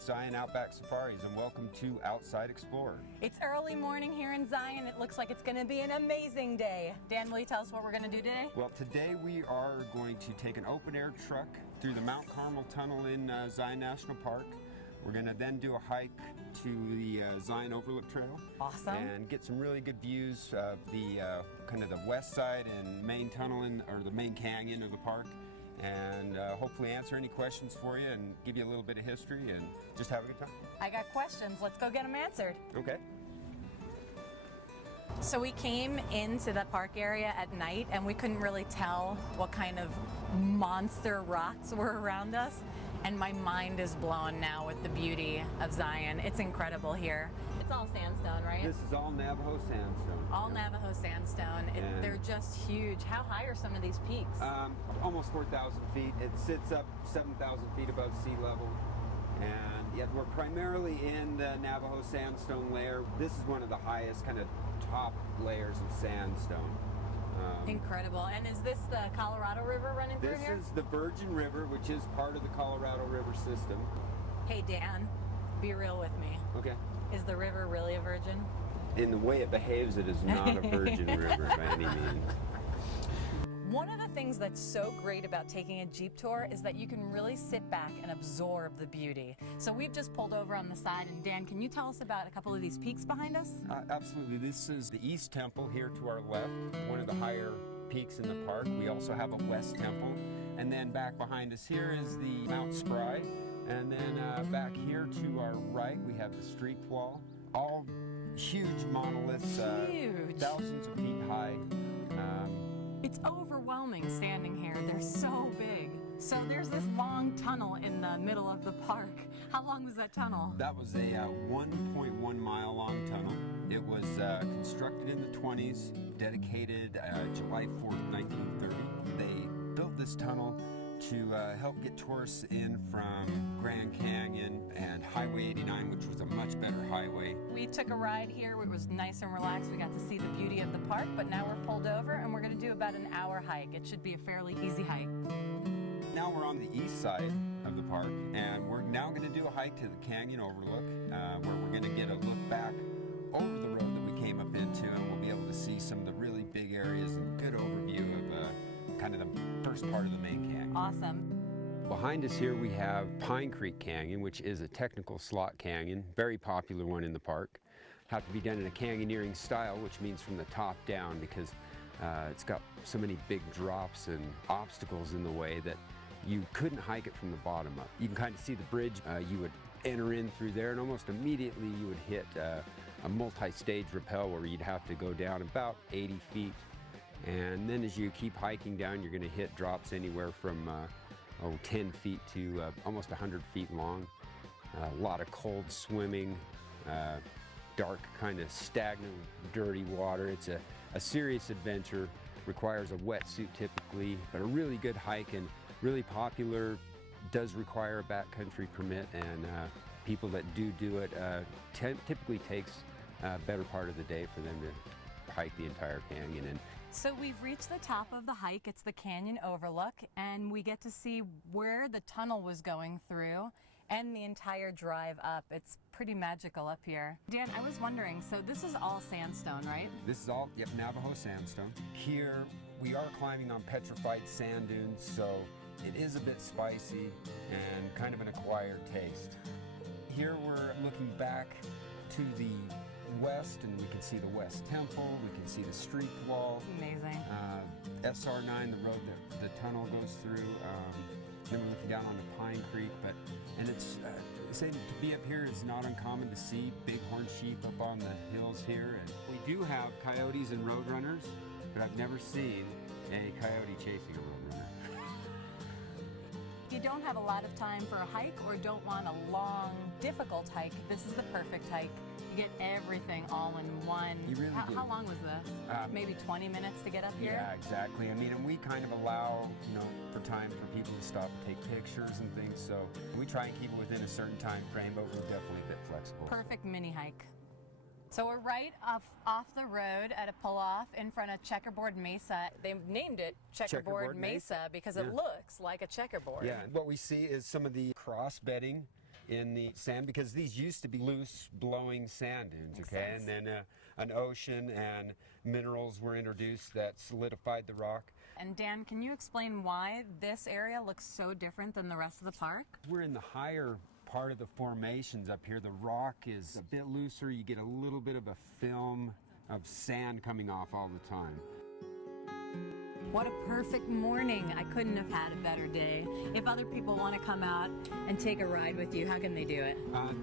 with Zion Outback Safaris, and welcome to Outside Explorer. It's early morning here in Zion. It looks like it's going to be an amazing day. Dan, will you tell us what we're going to do today? Well, today we are going to take an open air truck through the Mount Carmel Tunnel in Zion National Park. We're going to then do a hike to the Zion Overlook Trail. Awesome. And get some really good views of the kind of the west side and main tunnel or the main canyon of the park. And hopefully answer any questions for you and give you a little bit of history and just have a good time. I got questions. Let's go get them answered. Okay. So we came into the park area at night and we couldn't really tell what kind of monster rocks were around us. And my mind is blown now with the beauty of Zion. It's incredible here. It's all sandstone, right? This is all Navajo sandstone. All Navajo sandstone. They're just huge. How high are some of these peaks? Almost 4,000 feet. It sits up 7,000 feet above sea level. And yet we're primarily in the Navajo sandstone layer. This is one of the highest kind of top layers of sandstone. Incredible. And is this the Colorado River running through here? This is the Virgin River, which is part of the Colorado River system. Hey Dan, be real with me. Okay. Is the river really a virgin? In the way it behaves, it is not a virgin river by any means. One of the things that's so great about taking a Jeep tour is that you can really sit back and absorb the beauty. So we've just pulled over on the side, and Dan, can you tell us about a couple of these peaks behind us? Absolutely. This is the East Temple here to our left, one of the higher peaks in the park. We also have a West Temple. And then back behind us here is the Mount Spry. And then back here to our right, we have the Streak Wall. All huge monoliths, Huge. Thousands of feet high. It's overwhelming standing here. They're so big. So there's this long tunnel in the middle of the park. How long was that tunnel? That was a 1.1 mile long tunnel. It was constructed in the 20s, dedicated July 4th, 1930. They built this tunnel to help get tourists in from Grand Canyon and Highway 89, which was a much better highway. We took a ride here. It was nice and relaxed. We got to see the beauty of the park, but now we're pulled over and we're going to do about an hour hike. It should be a fairly easy hike. Now we're on the east side of the park, and we're now going to do a hike to the Canyon Overlook, where we're going to get a look back over the road that we came up into, and we'll be able to see some of the really big areas and good overview of kind of the first part of the main canyon. Awesome. Behind us here we have Pine Creek Canyon, which is a technical slot canyon, very popular one in the park. Have to be done in a canyoneering style, which means from the top down, because it's got so many big drops and obstacles in the way that you couldn't hike it from the bottom up. You can kind of see the bridge. You would enter in through there, and almost immediately you would hit a multi-stage rappel where you'd have to go down about 80 feet. And then as you keep hiking down, you're going to hit drops anywhere from 10 feet to almost 100 feet long. A lot of cold swimming, dark kind of stagnant, dirty water. It's a serious adventure, requires a wetsuit typically, but a really good hike and really popular, does require a backcountry permit, and people that do it typically takes a better part of the day for them to hike the entire canyon. So we've reached the top of the hike. It's the Canyon Overlook, and we get to see where the tunnel was going through and the entire drive up. It's pretty magical up here. Dan, I was wondering, so this is all sandstone, right? This is all, Navajo sandstone. Here we are climbing on petrified sand dunes, so it is a bit spicy and kind of an acquired taste. Here we're looking back to the west, and we can see the West Temple, we can see the Streak Wall. Amazing. SR9, the road that the tunnel goes through. Then we're looking down onto Pine Creek, and it's saying to be up here is not uncommon to see bighorn sheep up on the hills here. And we do have coyotes and roadrunners, but I've never seen a coyote chasing a roadrunner. If you don't have a lot of time for a hike or don't want a long, difficult hike, this is the perfect hike. You get everything all in one. You really do. How long was this? Maybe 20 minutes to get up here? Yeah, exactly. I mean, and we kind of allow, for time for people to stop and take pictures and things, so we try and keep it within a certain time frame, but we're definitely a bit flexible. Perfect mini hike. So we're right off the road at a pull-off in front of Checkerboard Mesa. They've named it Checkerboard Mesa because it looks like a checkerboard. Yeah, what we see is some of the cross bedding in the sand, because these used to be loose blowing sand dunes, Makes okay? sense. And then an ocean and minerals were introduced that solidified the rock. And Dan, can you explain why this area looks so different than the rest of the park? We're in the higher part of the formations up here. The rock is a bit looser. You get a little bit of a film of sand coming off all the time. What a perfect morning. I couldn't have had a better day. If other people want to come out and take a ride with you, how can they do it?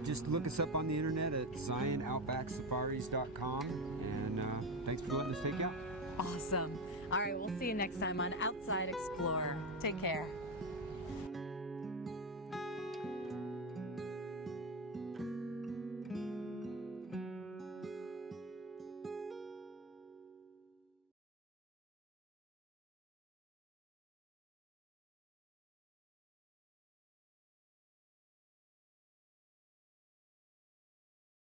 Just look us up on the internet at ZionOutbackSafaris.com, and thanks for letting us take you out. Awesome. All right, we'll see you next time on Outside Explorer. Take care.